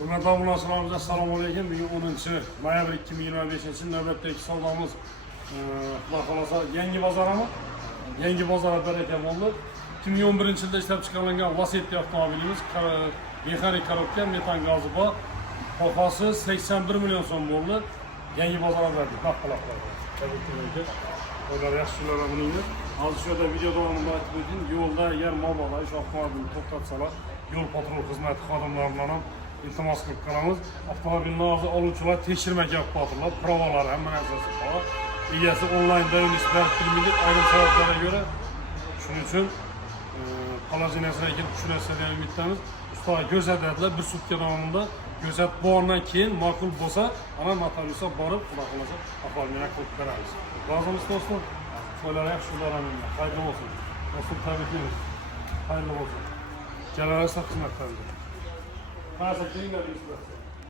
Hürmetli abunasılarımıza selamun aleyküm. Bugün 10. noyabr 2025 növbətdəki savdamız bakalasa Yengi Bazara mı? Yengi Bazara bereket oldu. 2011 yılda işlep çıkarılan Lasetti avtomobilimiz mekanik karotken metan gazı var. Bakası 81 milyon son oldu. Yengi Bazara verdik. Bak kulaklar. Tabii ki. Onlar yaşlılara bunu yiyor. Az şurada video devamında aktif edin. Yolda yer mabala, iş avtomobilini toplatsalar, yol patrol hizmeti kadınlarla iltimas kılıp kalamız. Avtomobilin ağzı alıcılar teşhirmek yapıp batırlar. Provalar hemen esası falan. İyisi online dayın isper filmini ayrım sebeplere göre. Şunun için palazinesine gidip düşünürse diye ümitlemiz. Usta gözetiler bir sutki devamında. Gözet bu andan keyin makul bolsa, ana notariusa barıp kulakılacak. Avtomobiline kılıp veririz. Bazımız dostum. Söyler yaxşılar aminler. Hayırlı olsun. Dostum təbrikliyiniz. Hayırlı olsun. Gələləsə xidmətləridir. Nəsə deyinlər,